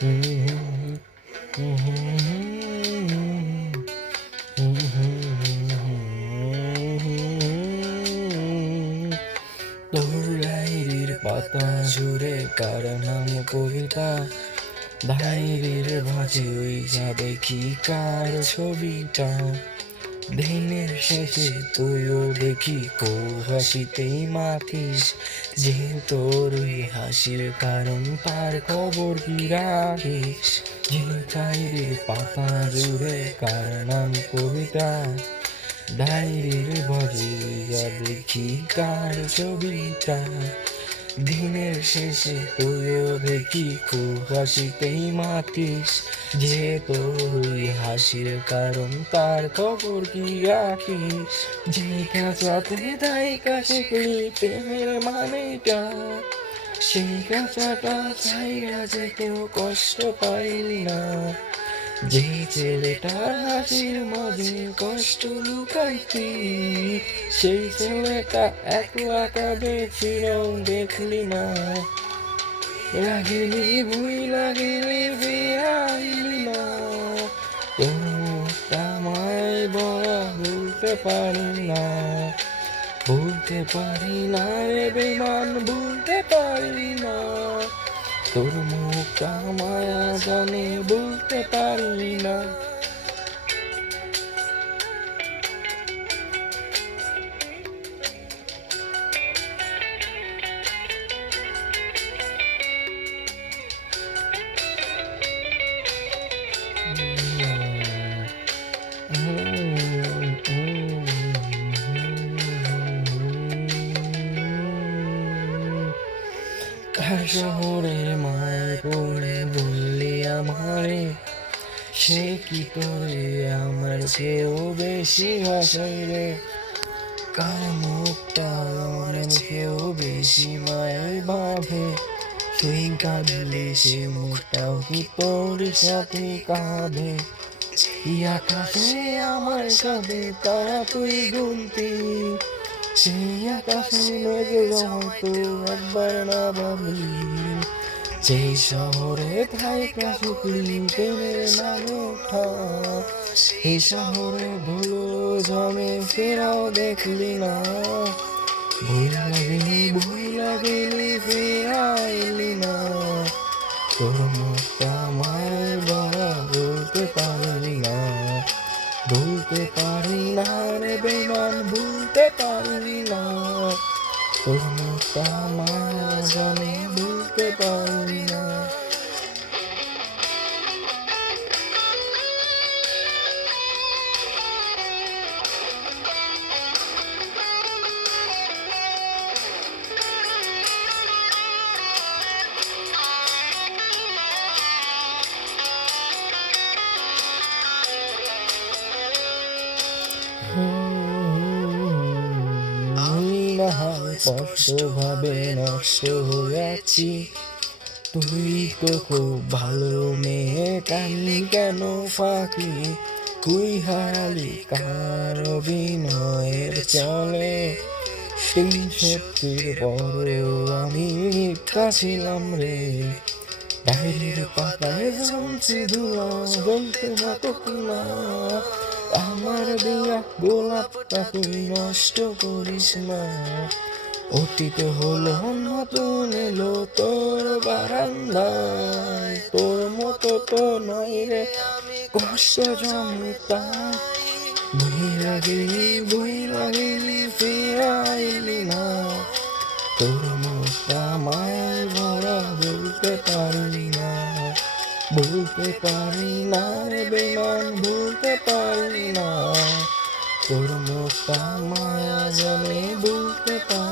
তোর ডায়েরির পাতা জুড়ে কার নাম কবিতা, ডায়েরির ভাঁজে ওই যাবে কি কার ছবিটা। দিনের শেষে তুইও দেখি খুব হাসিতেই মাতিস, যে তোর ওই হাসির কারণ তার খবর কি রাখিস। যে ডায়েরির পাতা জুড়ে কার নাম কবিতা, ডায়েরির ভাঁজে যা দেখি কার ছবিটা। দিনের শেষে তুইও দেখি খুব হাসিতেই মাতিস, যে তোর হাসির কারণ তার খবর কি রাখিস। যে কাঁচাতে তাই কাছে করি প্রেমের মানেটা, সেই কাঁচাটা ছাইরা যে কেউ কষ্ট পাইলি না। যে ছেলেটার হাসির মাঝে কষ্ট লুকাইতি, সেই ছেলেটা একলা কাঁদে ফিরেও দেখলি না। লাগিলি ভুই লাগিলি ফিরাইলি না, তোর মুখটা মায় বড় ভুলতে পারি না। ভুলতে পারি না রে বেমান, ভুলতে পারি না। তোর মুখটা মায়া জানে বলতে পারি না। কার শহরের মায় পড়ে বললি আমারে, সে কি তোরে আমার চেয়েও বেশি ভাষাই রে। কার মুখটা আমার চেয়েও বেশি মায়ের ভাবে, সেই কাঁদলে সে মুখটাও কি তোর সাথে কাঁদে। আকাশে আমার সাথে তারা তুই গুনতি, সেই আকাশে লেগে হয়তো একবার না ভাবলি। যেই শহরে থাইকা শুকলি প্রেমের নামে ওঠা, এই শহরে ধুলো জমে ফেরাও দেখলি না। ভুই লাগিলি ফেরাইলি না, তোর মুখটা মায়ের বড়া বলতে পারলি না। ভুলতে পারি না রে বেমান, ভুলতে পারি না। তোর মুখটা মায়া জানে ভুলতে পারি না। আমি না হয় স্পষ্ট ভাবে নষ্ট হয়েছি, তুই তো খুব ভালো মেয়ে, কানি কেন ফাঁকি। তুই হারালি কার অভিনয়ের চলে, তিন সত্যির পরেও আমি মিথ্যা ছিলাম রে। ডায়েরির পাতায় জমছে ধোঁয়া, জ্বলতে মতো কিনা। আমার দিয়া গোলাপটা তুই নষ্ট করিস না। অতীত হলো নতুন এলো তোর বারান্দায়, তোর মতো তো নয় রে কষ্ট জমিতা। ভুই লাগিলি ফিরাইলি না, তোর মুখটা মায়ের ভরা বলতে পারি না। ভুলতে পারি না রে বেমান, ভুলতে পারি না। তোর মুখটা মায়া জানে বলতে পারি।